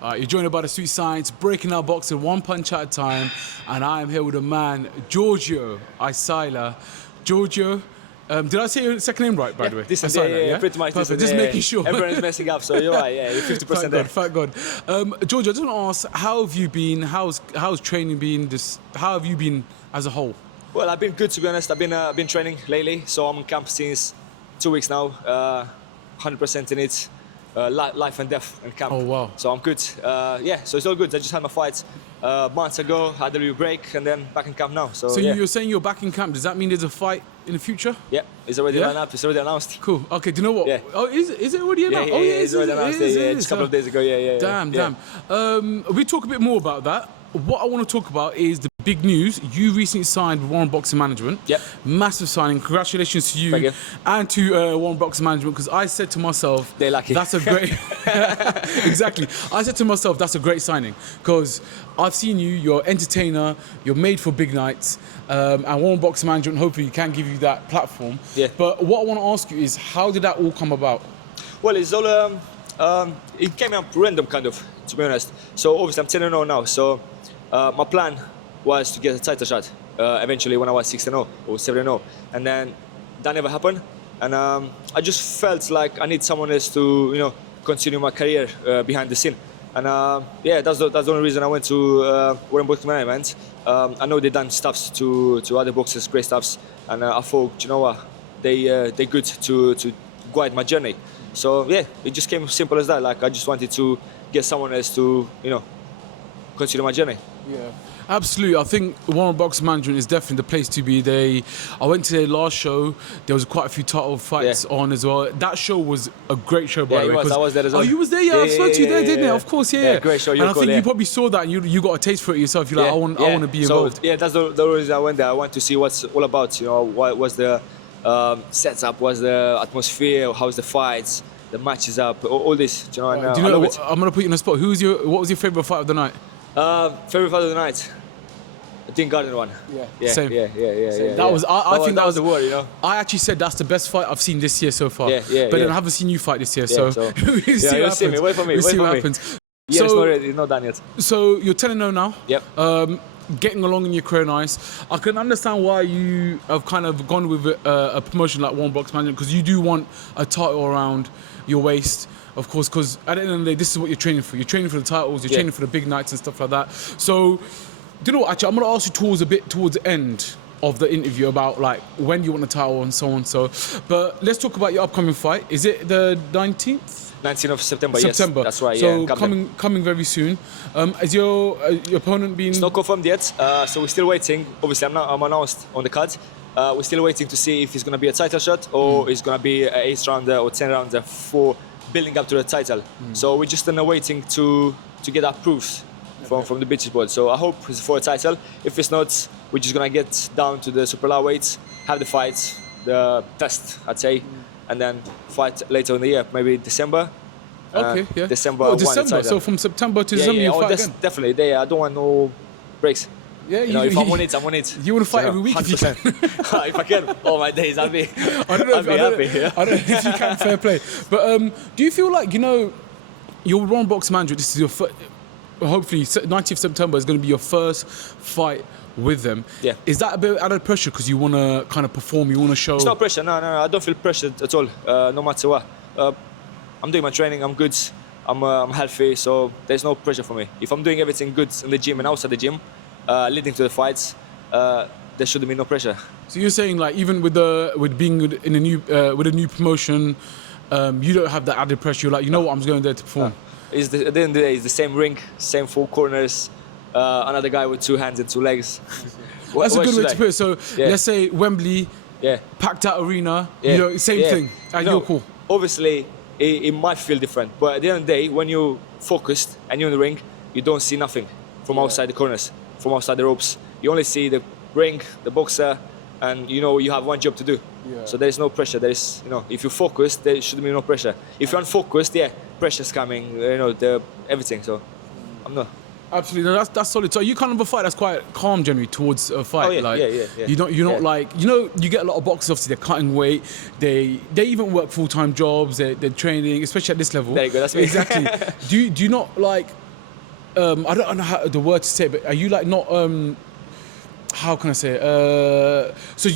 You're joined by the Sweet Science, breaking our boxing one punch at a time, and I am here with a man, Giorgio Isaila. Giorgio, did I say your second name right, by the way? This is Isaila, pretty much. Perfect. Just making sure. Everyone is messing up, so you're right. Yeah, you're 50% there. Thank God. Giorgio, I just want to ask, how have you been? How's training been? How have you been as a whole? Well, I've been good, to be honest. I've been training lately, so I'm on camp since 2 weeks now. 100% in it. Life and death in camp. Oh, wow. So I'm good. Yeah, so it's all good. I just had my fight months ago, had a little break, and then back in camp now. So yeah. You're saying you're back in camp. Does that mean there's a fight in the future? Yeah, it's already lined up. It's already announced. Cool. Okay, do you know what? Yeah. Oh, is it already announced? Yeah, it's already announced. Yeah, just a couple of days ago. Yeah. Damn. We talk a bit more about that. What I want to talk about is the big news. You recently signed with Warren Boxing Management. Yep. Massive signing. Congratulations to you and to Warren Boxing Management, because I said to myself, they're lucky. That's a great... Exactly. I said to myself, that's a great signing, because I've seen you, you're an entertainer, you're made for big nights, and Warren Boxing Management hopefully can give you that platform. Yeah. But what I want to ask you is, how did that all come about? Well, it's all... it came up random, kind of, to be honest. So obviously I'm 10-0 now, so my plan was to get a title shot eventually when I was 6-0 or 7-0, and then that never happened. And I just felt like I need someone else to, continue my career behind the scene. And yeah, that's the only reason I went to Warren Boxing Management. I know they've done stuffs to other boxers, great stuffs, and I thought, you know what, they're good to guide my journey. So yeah, it just came simple as that. Like, I just wanted to get someone else to, continue my journey. Yeah, absolutely. I think Warren Boxing Management is definitely the place to be. I went to their last show. There was quite a few title fights on as well. That show was a great show, by the way. I was there as well. Oh, you was there? Yeah, I spoke to you there, didn't I? Of course, yeah. Great show. And I think you probably saw that and you got a taste for it yourself. You're like, I want to be involved. So yeah, that's the reason I went there. I want to see what's all about. What was the setup, what's the atmosphere, how's the fights, the matches up, all this. Do you know? I'm gonna put you on the spot. What was your favorite fight of the night? Favorite fight of the night? I think Garden one. Yeah. Same. Yeah. I think that was the word, I actually said that's the best fight I've seen this year so far. Yeah. But then I haven't seen you fight this year, so you'll see what happens. Wait for me. We'll see what happens. Yeah, it's not done yet. So you're 10-0 now. Yep. Getting along in your career nice. I can understand why you have kind of gone with a promotion like Warren Boxing Management, because you do want a title around your waist, of course, because at the end of the day, this is what you're training for. You're training for the titles, you're training for the big nights and stuff like that. So, do you know what, actually, I'm going to ask you towards the end of the interview about like when you want the title and so on. But let's talk about your upcoming fight. Is it the 19th? 19th of September, yes. That's right, so coming very soon. Is your opponent been... It's not confirmed yet, so we're still waiting. Obviously, I'm announced on the card. We're still waiting to see if it's going to be a title shot or it's going to be an 8th rounder or 10 rounder for building up to the title. So we're just waiting to get that proof from the British board. So I hope it's for a title. If it's not, we're just going to get down to the super lightweights, have the fight, the test, I'd say, and then fight later in the year, maybe December. Okay, yeah. December. December. So from September to December, you fight again? Definitely. I don't want no breaks. Yeah, if I'm on it, I'm on it. You want to fight every week? 100%. If I can, all my days, I'll be happy. I don't know if you can, fair play. But do you feel like, your Warren Boxing Management, this is your first, hopefully 19th September is going to be your first fight with them. Yeah. Is that a bit of added pressure because you want to kind of perform, you want to show? It's not pressure, no. I don't feel pressured at all, no matter what. I'm doing my training, I'm good, I'm healthy, so there's no pressure for me. If I'm doing everything good in the gym and outside the gym, leading to the fights, there shouldn't be no pressure. So you're saying, like, even with being in a new promotion, you don't have that added pressure. You're like, you know what, I'm just going there to perform. At the end of the day, it's the same ring, same four corners, another guy with 2 hands and 2 legs. That's a good way to put it. So let's say Wembley, packed out arena, same thing, and you're cool. Obviously, it might feel different, but at the end of the day, when you're focused and you're in the ring, you don't see nothing from outside the corners, from outside the ropes. You only see the ring, the boxer, and you have one job to do. So there's no pressure. There's, if you're focused, there shouldn't be no pressure. If you're unfocused, pressure's coming, everything. So I'm not. Absolutely, no, that's solid. So you kind of a fight that's quite calm generally towards a fight. Oh, yeah. You're not like, you get a lot of boxers, obviously they're cutting weight, they even work full-time jobs, they're training, especially at this level. There you go, that's me. Exactly. do you not like I don't know the word to say, but are you like not how can I say it? So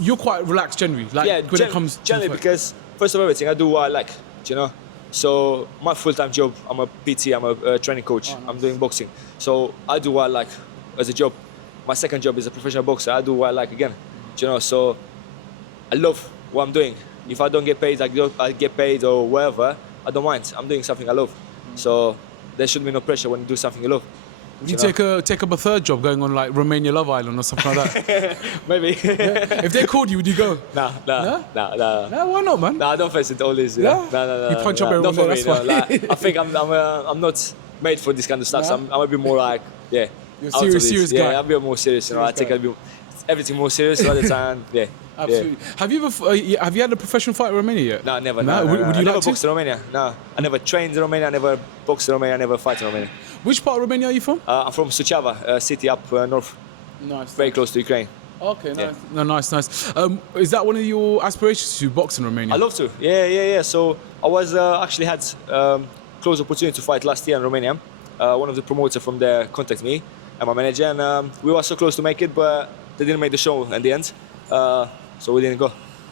you're quite relaxed generally, like when it comes to generally fight? because first of everything I do what I like, you know. So my full-time job, I'm a PT, I'm a training coach. Oh, nice. I'm doing boxing, so I do what I like as a job. My second job is a professional boxer. I do what I like again, you know. So I love what I'm doing. If I don't get paid, I get paid or whatever. I don't mind. I'm doing something I love, so there should be no pressure when you do something you love. Would you take up a third job going on like Romania Love Island or something like that? Maybe. If they called you, would you go? Nah. No, why not, man? Nah, I don't face it all this. Yeah? No. You punch up everyone Not for there, me. that's No. fine. Like, I think I'm not made for this kind of stuff. Nah? So I'm a bit more like, yeah. You're a out of this. serious guy. Yeah, I'm a bit more serious. You know, I Serious take guy. everything more serious all the time. Yeah. Absolutely. Have you ever have you had a professional fight in Romania yet? No, never. No? No. Would you I like never to? boxed in Romania. No, I never trained in Romania. I never boxed in Romania. I never fight in Romania. Which part of Romania are you from? I'm from Suceava, a city up north, Nice. very close to Ukraine. Okay, nice. Yeah. No, nice. Is that one of your aspirations to box in Romania? I love to. Yeah. So I was actually had close opportunity to fight last year in Romania. One of the promoters from there contacted me and my manager, and we were so close to make it, but they didn't make the show at the end, so we didn't go.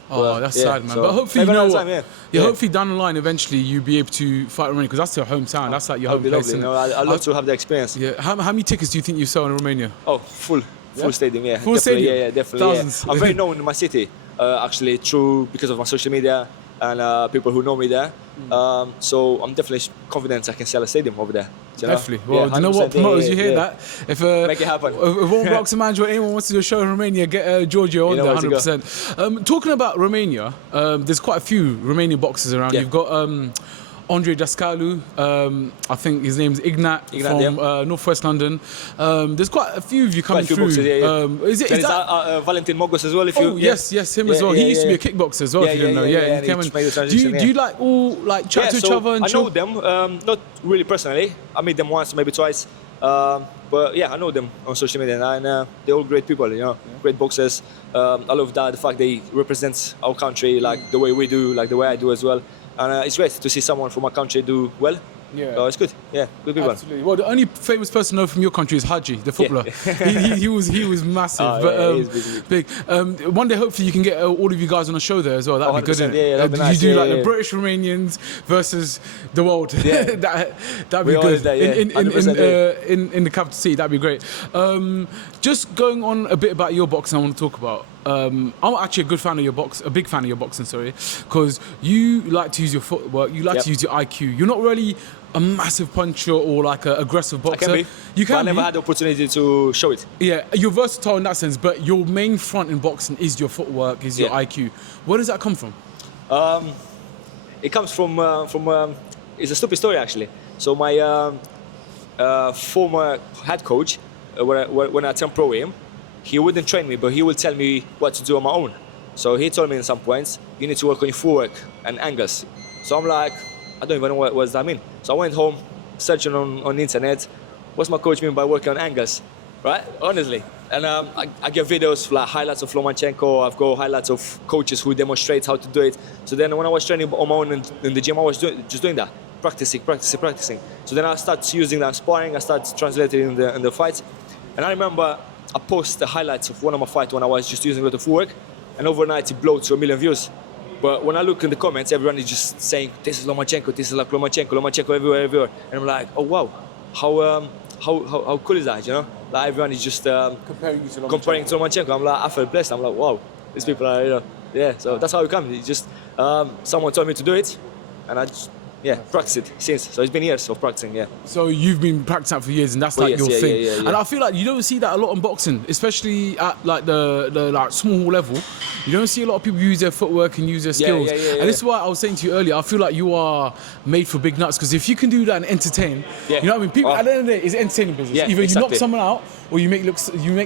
Oh, that's yeah, sad, man. so But hopefully, you maybe know another what? time, yeah. Hopefully down the line, eventually you'll be able to fight Romania because that's your hometown. That's like your That would home be place. lovely. innit? You know, I love to have the experience. Yeah. How many tickets do you think you sell in Romania? Oh, full stadium, yeah. Full definitely, stadium? Yeah, definitely. Thousands. Yeah. I'm very known in my city, actually, because of my social media and people who know me there. So I'm definitely confident I can sell a stadium over there. You know? Definitely. Well, Yeah, you know what, 100%, promoters, yeah, you hear yeah. that? If Make it happen. If one boxing manager or anyone wants to do a show in Romania, get Giorgio on You know there, where to 100%. Talking about Romania, there's quite a few Romanian boxers around. Yeah. You've got Andre Dascalu, I think his name's Ignat from Northwest London. There's quite a few of you coming through. Boxers, yeah. Is that Valentin Mogos as well? If Oh yes, him as well. He used to be a kickboxer as well. If you didn't know, and he came he in. made the Do transition, you like all like chat to each so other and I chill? know them, not really personally. I met them once, maybe twice. But yeah, I know them on social media, and they're all great people. You know, great boxers. I love that the fact they represent our country like the way we do, like the way I do as well. And it's great to see someone from our country do well. Yeah. So it's good. Yeah, good people. Absolutely. Well, the only famous person I know from your country is Haji, the footballer. he was massive, Oh, but yeah, he's big. One day, hopefully, you can get all of you guys on a show there as well. That'd be good. 100%, Innit? yeah, that'd be nice. You do Yeah, like yeah. the British Romanians versus the world. Yeah. that'd be We all good. is that, yeah. 100%, In the capital city, that'd be great. Just going on a bit about your boxing, I want to talk about. I'm actually a big fan of your boxing, sorry, because you like to use your footwork, you like to use your IQ. You're not really a massive puncher or like an aggressive boxer. I can be. You can but I never be. had the opportunity to show it. Yeah, you're versatile in that sense, but your main front in boxing is your footwork, is your IQ. Where does that come from? It comes from it's a stupid story actually. So my former head coach, when I turned pro with him, he wouldn't train me, but he would tell me what to do on my own. So he told me in some points, you need to work on your footwork and angles. So I'm like, I don't even know what does that mean. So I went home, searching on the internet, what's my coach mean by working on angles, right? Honestly. And I get videos like highlights of Lomachenko. I've got highlights of coaches who demonstrate how to do it. So then when I was training on my own in the gym, I was just doing that, practicing. So then I started using that sparring. I started translating in the fights. And I remember I posted the highlights of one of my fights when I was just using a lot of footwork, and overnight it blew to 1 million views. But when I look in the comments, everyone is just saying, this is Lomachenko, this is like Lomachenko everywhere. And I'm like, oh wow, how cool is that, you know? Like everyone is just comparing to Lomachenko. I'm like, I feel blessed. I'm like, wow, these people are, you know, yeah. So that's how it comes. It's just someone told me to do it, and I just practice it since. So it's been years of practicing, yeah. So you've been practicing that for years, and that's Well, like yes, your thing. yeah. And I feel like you don't see that a lot in boxing, especially at like the like small level. You don't see a lot of people use their footwork and use their skills. And this is why I was saying to you earlier, I feel like you are made for big nuts, because if you can do that and entertain, you know what I mean? People at the end of the day, it's entertaining business. Yeah, Either you knock exactly. someone out, or you make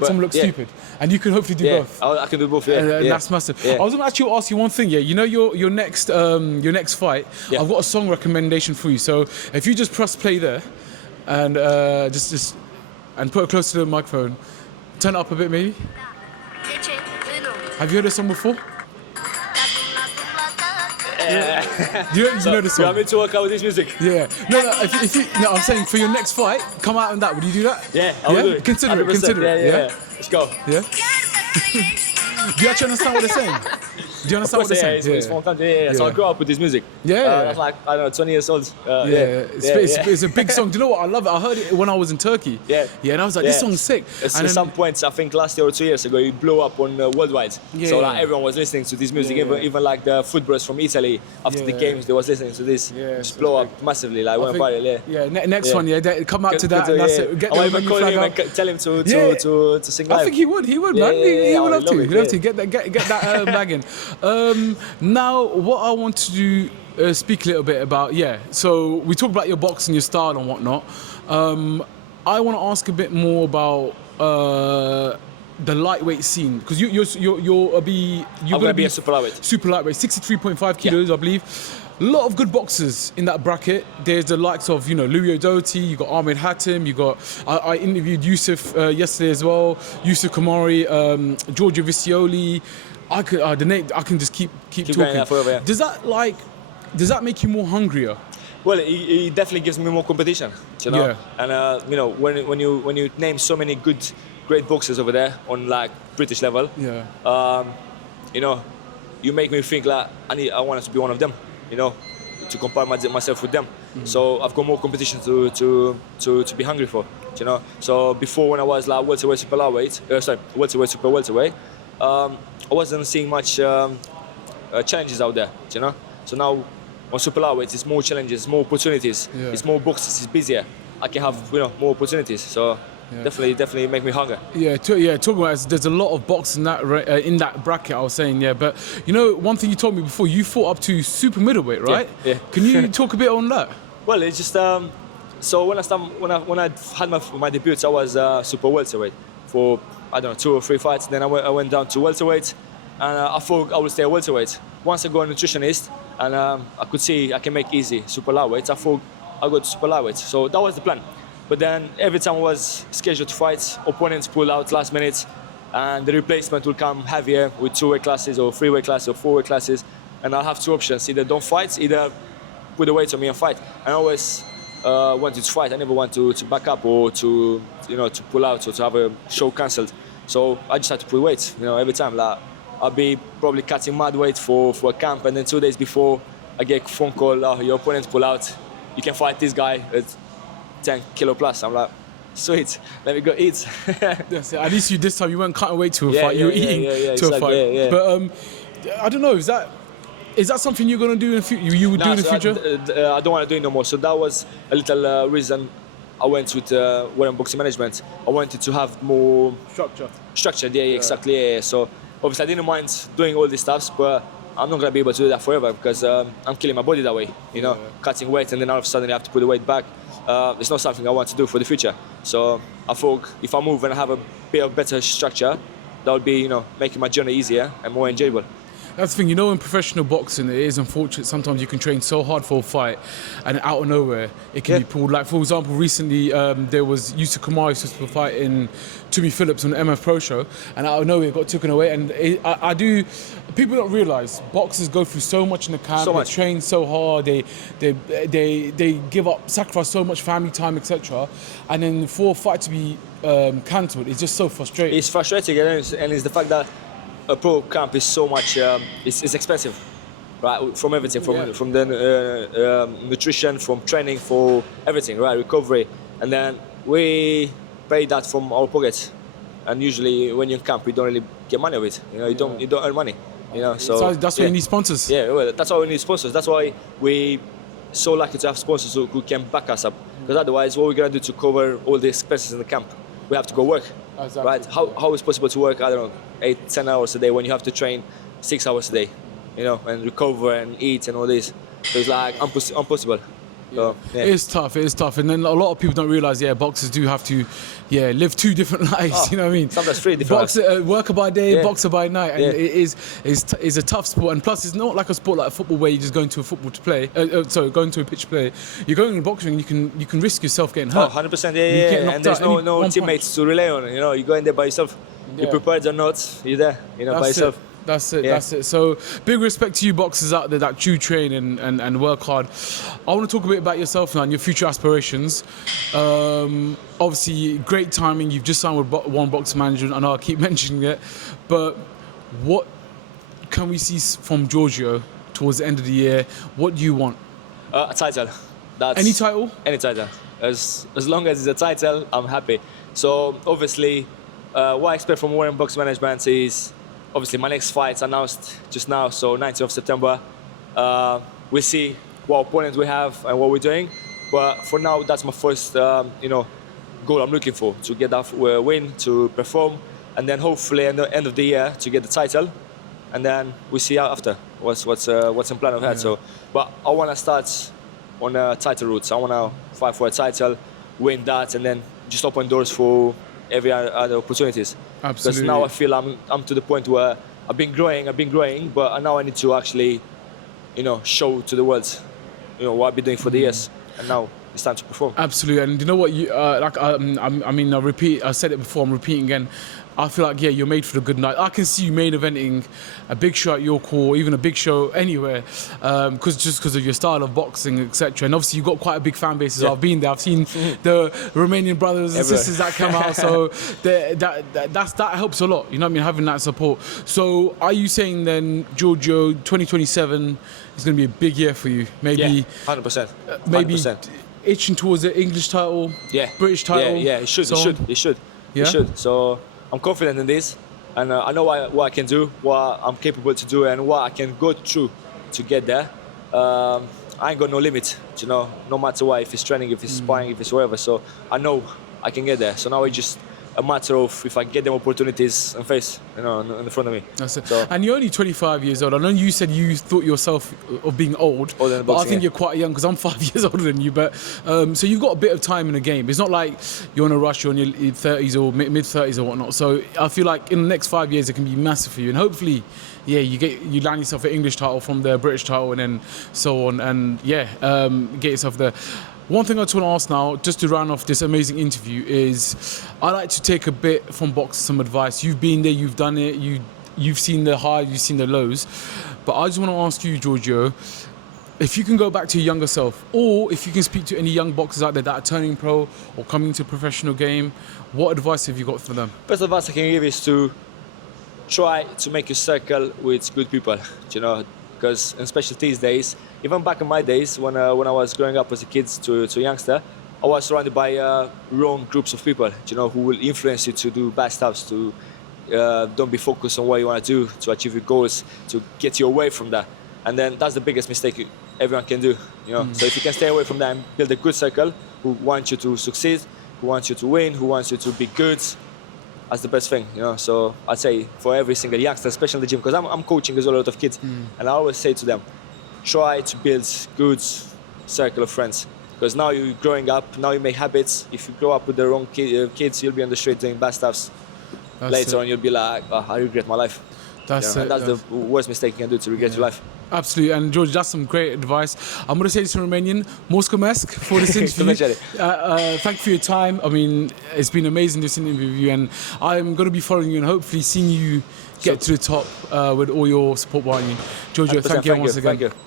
someone look stupid, and you can hopefully do both. I can do both. And that's massive. I was going to actually ask you one thing. Yeah, you know your next fight. I've got a song recommendation for you. So if you just press play there, and just and put it close to the microphone, turn it up a bit maybe. Have you heard this song before? Yeah. You know the You song? want me to work out with this music? Yeah. No, if you, no, I'm saying for your next fight, come out on that. Would you do that? Yeah, I will do it. Consider it. 100%. Consider it. Yeah. Let's go. Yeah. Do you actually understand what they're saying? Do you understand what they're saying? It's from country. Yeah. So I grew up with this music. Yeah. I was like, I don't know, 20 years old. It's a big song. Do you know what? I love it. I heard it when I was in Turkey. Yeah. Yeah, and I was like, this song's sick. At And then- some point, I think last year or 2 years ago, it blew up on worldwide. Yeah, so yeah. like everyone was listening to this music, Yeah, even like the footballers from Italy. After the Yeah. games, they was listening to this. Yeah, Just so blow it's up massively, like I went think- viral. Yeah. Next one, come out to that, and that's it. Get I might the even Romanian call flag him out. and tell him to sing I live. think he would, Yeah, man. yeah, He yeah, would I love to. love it, He'd love to yeah. get that bag in. Now, what I want to do, speak a little bit about. So we talked about your boxing, your style, and whatnot. I want to ask a bit more about the lightweight scene, because you're gonna be a super lightweight. Super lightweight, 63.5 kilos, I believe. A lot of good boxers in that bracket. There's the likes of, Louis O'Doherty, you got Ahmed Hatem, you got, I interviewed Yusuf yesterday as well, Yusuf Kamari, Giorgio Isaila. I can just keep talking. going there forever, yeah. Does that make you more hungrier? Well, it definitely gives me more competition, Yeah. And when you name so many great boxers over there on like British level, you make me think like I want to be one of them, to compare myself with them. So I've got more competition to be hungry for, So before, when I was like welterweight, super lightweight, welterweight, super welterweight, I wasn't seeing much challenges out there, So now on super lightweight, it's more challenges, more opportunities. Yeah. It's more boxes, it's busier. I can have more opportunities. So definitely make me hunger. Talking about it, there's a lot of boxing in that bracket. I was saying, but one thing you told me before, you fought up to super middleweight, right? Yeah. Can you talk a bit on that? Well, it's just so when I had my debut, I was super welterweight for 2 or 3 fights. Then I went down to welterweight, and I thought I would stay a welterweight. Once I got a nutritionist, and I could see I can make easy super lightweight, I thought I'll go to super lightweight. So that was the plan. But then every time I was scheduled to fight, opponents pull out last minute, and the replacement will come heavier with 2-weight classes or 3-weight classes or 4-weight classes, and I'll have 2 options: either don't fight, either put the weight on me and fight. And I always wanted to fight. I never want to back up or to pull out or to have a show cancelled. So I just had to put weight. Every time, like I'll be probably cutting mad weight for a camp, and then 2 days before I get a phone call, your opponent pull out. You can fight this guy at 10 kilo plus. I'm like, sweet, let me go eat. Yes, at least this time you weren't cutting weight to a fight. You were eating to a like, fight. But I don't know. Is that something you're gonna do in the future? You would do in the future? I don't want to do it no more. So that was a little reason I went with Warren Boxing Management. I wanted to have more structure. Yeah, exactly. Yeah. So obviously I didn't mind doing all these stuffs, but I'm not gonna be able to do that forever because I'm killing my body that way. Cutting weight and then all of a sudden I have to put the weight back. It's not something I want to do for the future. So I thought if I move and have a bit of better structure, that would be making my journey easier and more enjoyable. That's the thing, in professional boxing, it is unfortunate. Sometimes you can train so hard for a fight, and out of nowhere, it can be pulled. Like, for example, recently there was Yusuf Kamari supposed to fight in Tommy Phillips on the MF Pro show, and out of nowhere it got taken away. And people don't realise boxers go through so much in the camp. They train so hard. They give up, sacrifice so much family time, etc. And then for a fight to be cancelled, it's just so frustrating. It's frustrating, and it's the fact that a pro camp is so much, it's expensive, right? From everything, from the nutrition, from training, for everything, right? Recovery, and then we pay that from our pockets. And usually, when you're in camp, you don't really get money of it. You don't earn money. So that's why you need sponsors. Yeah, well, that's why we need sponsors. That's why we so lucky to have sponsors who can back us up. Because otherwise, what we're gonna do to cover all the expenses in the camp? We have to go work. Exactly. Right? How is it possible to work, 8-10 hours a day when you have to train 6 hours a day, and recover and eat and all this? So it's like impossible. So, It is tough, and then a lot of people don't realise. Boxers do have to, live 2 different lives. You know what I mean? Sometimes 3 different. Worker by day, boxer by night, and it is a tough sport. And plus, it's not like a sport like football where you just go into a football to play. Going to a pitch to play. You're going in boxing, and you can risk yourself getting hurt. 100%. Yeah. And there's no teammates to rely on. You go in there by yourself. You're prepared or not, you're there. By yourself. That's it. Yeah. That's it. So big respect to you boxers out there that do train and work hard. I want to talk a bit about yourself now and your future aspirations. Obviously, great timing. You've just signed with One Boxing Management. I know I keep mentioning it, but what can we see from Giorgio towards the end of the year? What do you want? A title. That's Any title? Any title. As long as it's a title, I'm happy. So obviously, what I expect from One Boxing Management is obviously my next fight's announced just now. So 19th of September. We'll see what opponent we have and what we're doing. But for now, that's my first, goal I'm looking for, to get that win, to perform, and then hopefully at the end of the year to get the title, and then we see after what's in plan ahead. Yeah. So, but I want to start on a title route. I want to fight for a title, win that, and then just open doors for every other opportunities. Absolutely. Because now I feel I'm to the point where I've been growing, but now I need to actually, show to the world, what I've been doing for the years, and now it's time to perform. Absolutely, and you know what? I said it before. I'm repeating again. I feel like you're made for the good night. I can see you main eventing a big show at your core, even a big show anywhere, because of your style of boxing, etc. And obviously you've got quite a big fan base. Yeah. I've been there. I've seen the Romanian brothers and Everywhere. sisters that come out. So that helps a lot. You know what I mean? Having that support. So are you saying then, Giorgio, 2027 is going to be a big year for you? Maybe, Yeah, 100%. maybe 100%. itching towards the English title, Yeah, British title. Yeah, it should. so on? It should. Yeah? It should. So I'm confident in this, and I know what I can do, what I'm capable to do, and what I can go through to get there. I ain't got no limit, no matter what, if it's training, if it's sparring, if it's whatever. So I know I can get there. So now it's just a matter of if I get them opportunities and face, in the front of me. That's it. So, And you're only 25 years old. I know you said you thought yourself of being old, Older than but I boxing, think yeah. you're quite young because I'm 5 years older than you. But so you've got a bit of time in the game. It's not like you're in a rush. You're in your 30s or mid 30s or whatnot. So I feel like in the next 5 years it can be massive for you, and hopefully, you land yourself an English title from the British title, and then so on, and get yourself there. One thing I just want to ask now, just to round off this amazing interview, is I like to take a bit from boxing, some advice. You've been there, you've done it, you've seen the highs, you've seen the lows. But I just want to ask you, Giorgio, if you can go back to your younger self, or if you can speak to any young boxers out there that are turning pro or coming to a professional game, what advice have you got for them? best advice I can give is to try to make your circle with good people, because especially these days, even back in my days when I was growing up as a kid to a youngster, I was surrounded by wrong groups of people, who will influence you to do bad stuff, to don't be focused on what you want to do, to achieve your goals, to get you away from that. And then that's the biggest mistake everyone can do, So if you can stay away from that and build a good circle who wants you to succeed, who wants you to win, who wants you to be good, that's the best thing, So I'd say for every single youngster, especially in the gym, because I'm coaching as well a lot of kids, and I always say to them, try to build good circle of friends, because now you're growing up, now you make habits. If you grow up with the wrong kids, you'll be on the street doing bad stuffs. Later on, you'll be like, I regret my life. That's And that's the worst mistake you can do, to regret your life. Absolutely, and George, that's some great advice. I'm going to say this in Romanian, Moscow-esque for this interview. Thank you for your time. I mean, it's been amazing this interview with you, and I'm going to be following you and hopefully seeing you get to the top with all your support behind you. Giorgio, thank you once again. Thank you.